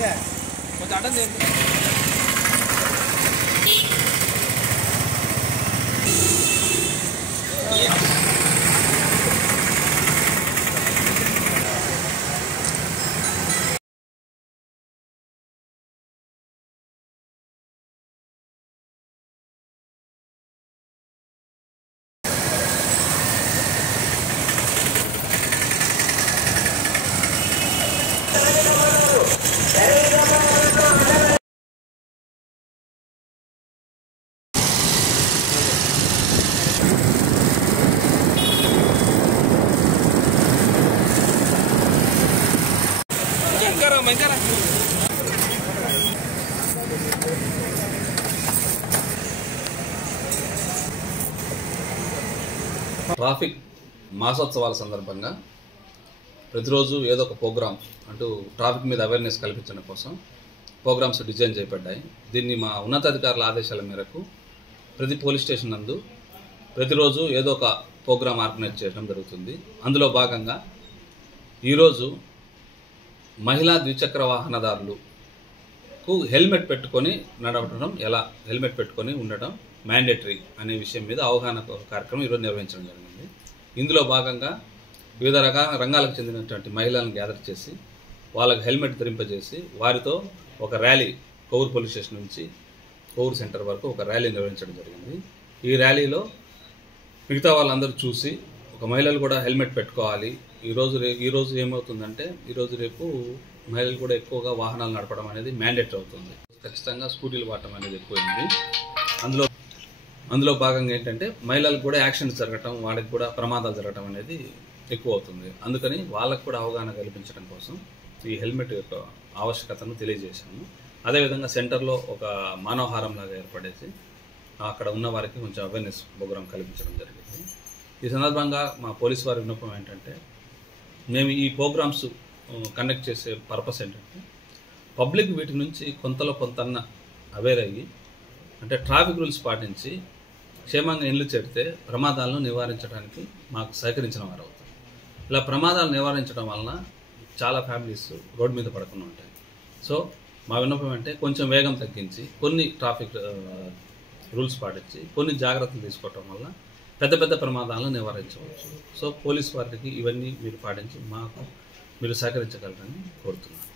కొంచెం అడ్డం చేయండి. ట్రాఫిక్ మాసోత్సవాల సందర్భంగా ప్రతిరోజు ఏదో ఒక ప్రోగ్రాం అంటూ ట్రాఫిక్ మీద అవేర్నెస్ కల్పించడం కోసం ప్రోగ్రామ్స్ డిజైన్ చేయబడ్డాయి. దీన్ని మా ఉన్నతాధికారుల ఆదేశాల మేరకు ప్రతి పోలీస్ స్టేషన్ నందు ప్రతిరోజు ఏదో ఒక ప్రోగ్రాం ఆర్గనైజ్ చేయడం జరుగుతుంది. అందులో భాగంగా ఈరోజు మహిళా ద్విచక్ర వాహనదారులకు హెల్మెట్ పెట్టుకొని నడవడం, ఎలా హెల్మెట్ పెట్టుకొని ఉండడం మ్యాండేటరీ అనే విషయం మీద అవగాహన కార్యక్రమం ఈరోజు నిర్వహించడం జరిగింది. ఇందులో భాగంగా వివిధ రంగాలకు చెందినటువంటి మహిళలను గ్యాదర్ చేసి వాళ్ళకి హెల్మెట్ ధరింపజేసి వారితో ఒక ర్యాలీ కోవూరు పోలీస్ స్టేషన్ నుంచి కోవూరు సెంటర్ వరకు ఒక ర్యాలీ నిర్వహించడం జరిగింది. ఈ ర్యాలీలో మిగతా వాళ్ళందరూ చూసి ఒక మహిళలు కూడా హెల్మెట్ పెట్టుకోవాలి. ఈరోజు ఏమవుతుందంటే ఈరోజు రేపు మహిళలు కూడా ఎక్కువగా వాహనాలు నడపడం అనేది మ్యాండేటరీ అవుతుంది. ఖచ్చితంగా స్కూటీలు వాడటం అనేది ఎక్కువైంది. అందులో భాగంగా ఏంటంటే మహిళలకు కూడా యాక్సిడెంట్స్ జరగటం, వాళ్ళకి కూడా ప్రమాదాలు జరగటం అనేది ఎక్కువ అవుతుంది. అందుకని వాళ్ళకు కూడా అవగాహన కల్పించడం కోసం ఈ హెల్మెట్ యొక్క ఆవశ్యకతను తెలియజేశాము. అదేవిధంగా సెంటర్లో ఒక మానవహారం లాగా ఏర్పడేసి అక్కడ ఉన్న వారికి కొంచెం అవేర్నెస్ ప్రోగ్రాం కల్పించడం జరిగింది. ఈ సందర్భంగా మా పోలీసు వారి విన్నపం ఏంటంటే, మేము ఈ ప్రోగ్రామ్స్ కండక్ట్ చేసే పర్పస్ ఏంటంటే పబ్లిక్ వీటి నుంచి కొంతలో కొంతన్న అవేర్ అయ్యి, అంటే ట్రాఫిక్ రూల్స్ పాటించి క్షేమంగా ఇళ్ళు చేరితే ప్రమాదాలను నివారించడానికి మాకు సహకరించిన వారు అవుతారు. ఇలా ప్రమాదాలు నివారించడం వలన చాలా ఫ్యామిలీస్ రోడ్డు మీద పడకుండా ఉంటాయి. సో మా విన్నపం అంటే కొంచెం వేగం తగ్గించి కొన్ని ట్రాఫిక్ రూల్స్ పాటించి కొన్ని జాగ్రత్తలు తీసుకోవటం వల్ల పెద్ద పెద్ద ప్రమాదాలను నివారించవచ్చు. సో పోలీస్ వారికి ఇవన్నీ మీరు పాటించి మాకు మీరు సహకరించగలరని కోరుతున్నాను.